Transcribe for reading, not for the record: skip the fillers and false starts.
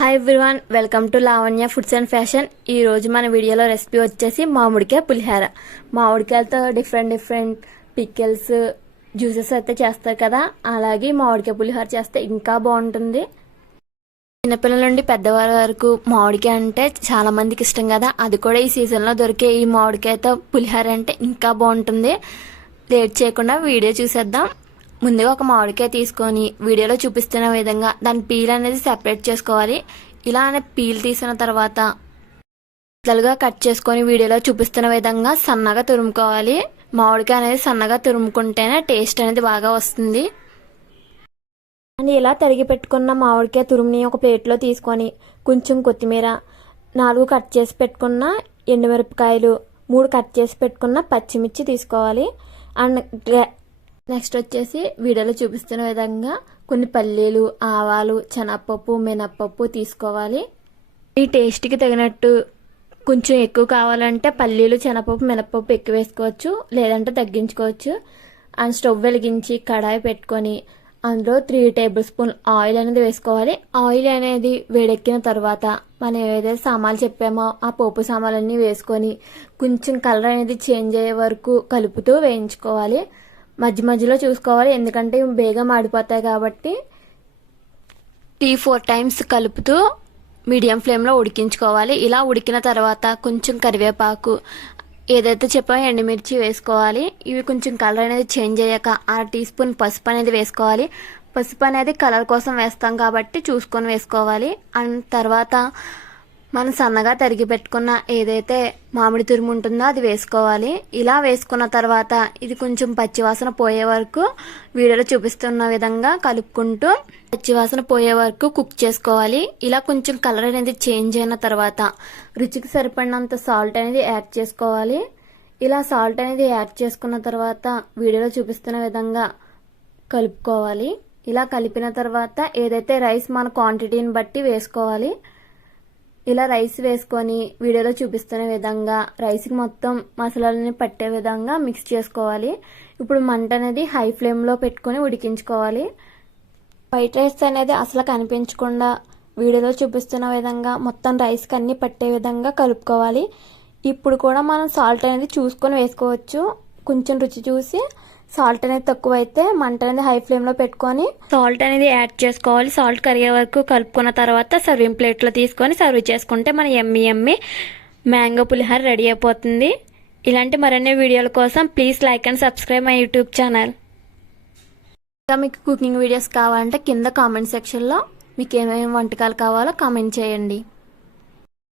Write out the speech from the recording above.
Hi everyone, welcome to Lavanya foods and fashion. ఈ రోజు మన వీడియోలో రెసిపీ వచ్చేసి మామిడికాయ పులిహార. మామిడికాయలతో డిఫరెంట్ పికిల్స్, జ్యూసెస్ అయితే చేస్తారు కదా, అలాగే మామిడికాయ పులిహార చేస్తే ఇంకా బాగుంటుంది. చిన్నపిల్లల నుండి పెద్దవారి వరకు మామిడికాయ అంటే చాలా మందికి ఇష్టం కదా, అది కూడా ఈ సీజన్లో దొరికే ఈ మామిడికాయతో పులిహార అంటే ఇంకా బాగుంటుంది. లేట్ చేయకుండా వీడియో చూసేద్దాం. ముందుగా ఒక మామిడికాయ తీసుకొని వీడియోలో చూపిస్తున్న విధంగా దాని పీల్ అనేది సెపరేట్ చేసుకోవాలి. ఇలా అనే పీల్ తీసిన తర్వాత ముక్కలుగా కట్ చేసుకొని వీడియోలో చూపిస్తున్న విధంగా సన్నగా తురుముకోవాలి. మామిడికాయ అనేది సన్నగా తురుముకుంటేనే టేస్ట్ అనేది బాగా వస్తుంది. అండ్ ఇలా తరిగి పెట్టుకున్న మామిడికాయ తురుముని ఒక ప్లేట్లో తీసుకొని కొంచెం కొత్తిమీర, 4 కట్ చేసి పెట్టుకున్న ఎండుమిరపకాయలు, 3 కట్ చేసి పెట్టుకున్న పచ్చిమిర్చి తీసుకోవాలి. అండ్ నెక్స్ట్ వచ్చేసి వీడియోలో చూపిస్తున్న విధంగా కొన్ని పల్లీలు, ఆవాలు, శనగపప్పు, మినప్పప్పు తీసుకోవాలి. ఈ టేస్ట్కి తగినట్టు కొంచెం ఎక్కువ కావాలంటే పల్లీలు, శనగపప్పు, మినప్పప్పు ఎక్కువ వేసుకోవచ్చు, లేదంటే తగ్గించుకోవచ్చు. అండ్ స్టవ్ వెలిగించి కడాయి పెట్టుకొని అందులో 3 టేబుల్ స్పూన్ ఆయిల్ అనేది వేసుకోవాలి. ఆయిల్ అనేది వేడెక్కిన తర్వాత మనం ఏదైతే సామాన్లు చెప్పామో ఆ పోపు సామాన్లన్నీ వేసుకొని కొంచెం కలర్ అనేది చేంజ్ అయ్యే వరకు కలుపుతూ వేయించుకోవాలి. మధ్య మధ్యలో చూసుకోవాలి, ఎందుకంటే బేగా మాడిపోతాయి కాబట్టి 3-4 టైమ్స్ కలుపుతూ మీడియం ఫ్లేమ్లో ఉడికించుకోవాలి. ఇలా ఉడికిన తర్వాత కొంచెం కరివేపాకు, ఏదైతే చెప్పామో ఎండుమిర్చి వేసుకోవాలి. ఇవి కొంచెం కలర్ అనేది చేంజ్ అయ్యాక 1/2 టీ స్పూన్ పసుపు అనేది వేసుకోవాలి. పసుపు అనేది కలర్ కోసం వేస్తాం కాబట్టి చూసుకొని వేసుకోవాలి. అండ్ తర్వాత మనం సన్నగా తరిగి పెట్టుకున్న ఏదైతే మామిడి తురుము ఉంటుందో అది వేసుకోవాలి. ఇలా వేసుకున్న తర్వాత ఇది కొంచెం పచ్చివాసన పోయే వరకు వీడియోలో చూపిస్తున్న విధంగా కలుపుకుంటూ పచ్చివాసన పోయే వరకు కుక్ చేసుకోవాలి. ఇలా కొంచెం కలర్ అనేది చేంజ్ అయిన తర్వాత రుచికి సరిపడినంత సాల్ట్ అనేది యాడ్ చేసుకోవాలి. ఇలా సాల్ట్ అనేది యాడ్ చేసుకున్న తర్వాత వీడియోలో చూపిస్తున్న విధంగా కలుపుకోవాలి. ఇలా కలిపిన తర్వాత ఏదైతే రైస్ మన క్వాంటిటీని బట్టి వేసుకోవాలి. ఇలా రైస్ వేసుకొని వీడియోలో చూపిస్తున్న విధంగా రైస్కి మొత్తం మసాలాలని పట్టే విధంగా మిక్స్ చేసుకోవాలి. ఇప్పుడు మంట అనేది హై ఫ్లేమ్లో పెట్టుకొని ఉడికించుకోవాలి. వైట్ రైస్ అనేది అసలు కనిపించకుండా వీడియోలో చూపిస్తున్న విధంగా మొత్తం రైస్కి అన్ని పట్టే విధంగా కలుపుకోవాలి. ఇప్పుడు కూడా మనం సాల్ట్ అనేది చూసుకొని వేసుకోవచ్చు. కొంచెం రుచి చూసి సాల్ట్ అనేది తక్కువైతే మంట అనేది హై ఫ్లేమ్లో పెట్టుకొని సాల్ట్ అనేది యాడ్ చేసుకోవాలి. సాల్ట్ కరిగే వరకు కలుపుకున్న తర్వాత సర్వింగ్ ప్లేట్లో తీసుకొని సర్వ్ చేసుకుంటే మన ఎమ్మి మ్యాంగో పులిహోర రెడీ అయిపోతుంది. ఇలాంటి మరిన్ని వీడియోల కోసం please like and subscribe my YouTube channel. ఇంకా మీకు కుకింగ్ వీడియోస్ కావాలంటే కింద కామెంట్ సెక్షన్లో మీకు ఏమేమి వంటకాలు కావాలో కామెంట్ చేయండి.